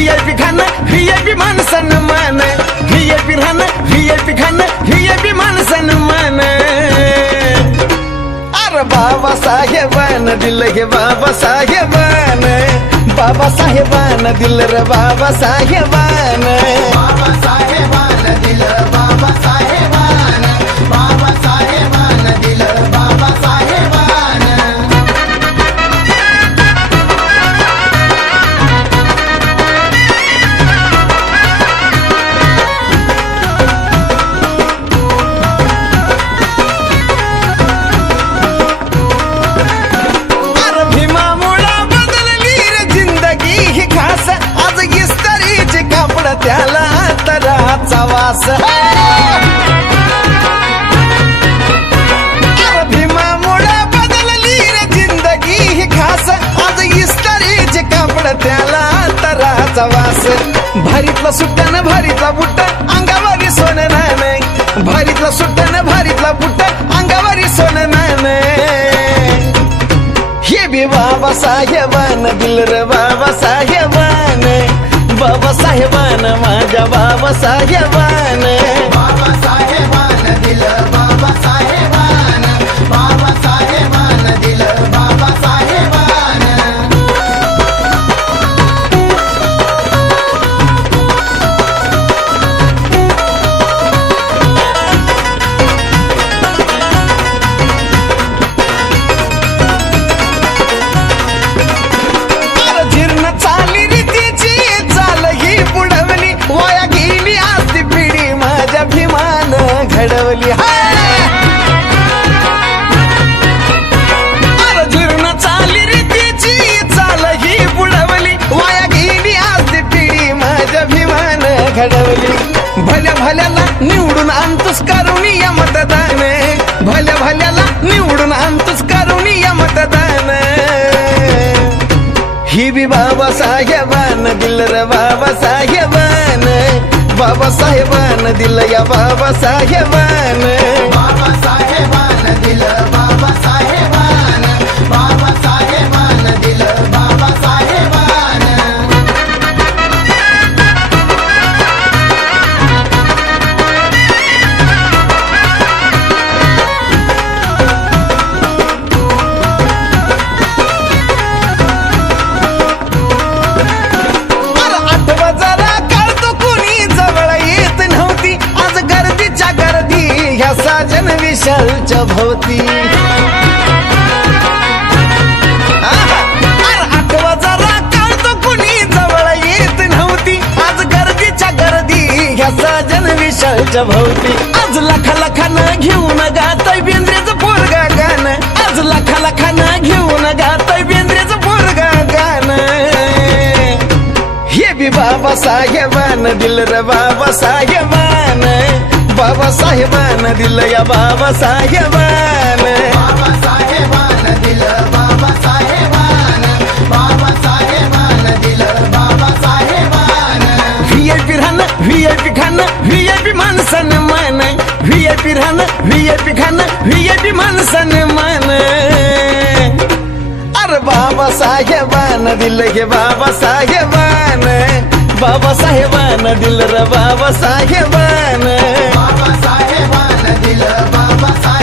VIP खाणं VIP माणसानं मान VIP राहणं VIP खाणं VIP माणसानं मान अरे बाबासाहेबानं दिलं हे बाबासाहेबानं बाबासाहेबानं दिलं रे बाबासाहेबानं बाबासाहेबानं दिलं बाबासाहेबानं बाबासाहेबानं दिलं बाबासाहेबानं अरे भीमामुळं बदलली रे जिंदगी ही खास आज इस्त्रीचे कापड त्याला तराचा वास अरे भीमामुळं बदलली रे जिंदगी ही खास आज इस्त्रीचे कापड त्याला तराचा वास भारीतला सुट्टानं भारीतला बुट्टा अंगावरी सोनं नाणं भारीतला सुट्टानं भारीतला बुट्टा अंगावरी सोनं नाणं हे बी बाबासाहेबानं दिलं रे बाबासाहेबानं बाबासाहेबानं माझ्या बाबासाहेबानं बाबासाहेबानं दिलं बाबासाहेबानं बाबासाहेबानं दिलं बाबासाहेबानं अरे जीर्ण चाली रीतीची चाल ही बुडवली वाया गेली आज ती पिढी माझ्या भीमानं घडवली अरे जीर्ण चाली रीतीची चाल ही बुडवली वाया गेली आज ती पिढी माझ्या भीमानं घडवली भल्या भल्याला निवडून आणतोस करुणी या मतदान भल्या भल्याला निवडून आणतोस करुणी या मतदान ही बी बाबासाहेबानं दिलं रे बाबासाहेबानं बाबासाहेबानं दिलं या बाबासाहेबानं बाबासाहेबानं दिलं बाबासाहेबानं बाबासाहेबानं दिलं बाबासाहेबानं अरे आठवा जरा कळतो कुणी जवळ येत नव्हती आज गर्दीच्या गर्दी ह्या साजन विशालच्या भोवती अरे आठवा जरा कळतो कुणी जवळ येत नव्हती आज गर्दीच्या गर्दी ह्या साजन विशालच्या भोवती आज लाखा लाखानं घेऊन गातय बेंद्रेचं पोरगा गाणं आज लाखा लाखानं घेऊन गातय बेंद्रेचं पोरगा गाणं हे बी बाबासाहेबानं दिलं रे बाबासाहेबानं बाबासाहेबानं दिलं या बाबासाहेबानं बाबासाहेबानं दिलं बाबासाहेबानं बाबासाहेबानं दिलं बाबासाहेबानं VIP राहणं VIP खाणं VIP माणसानं मान VIP राहणं VIP खाणं VIP माणसानं मान अरे बाबासाहेबानं दिलं हे बाबासाहेबानं बाबासाहेबानं दिलं रे बाबासाहेबानं बाबासाहेबानं दिलं बाबासाहेबानं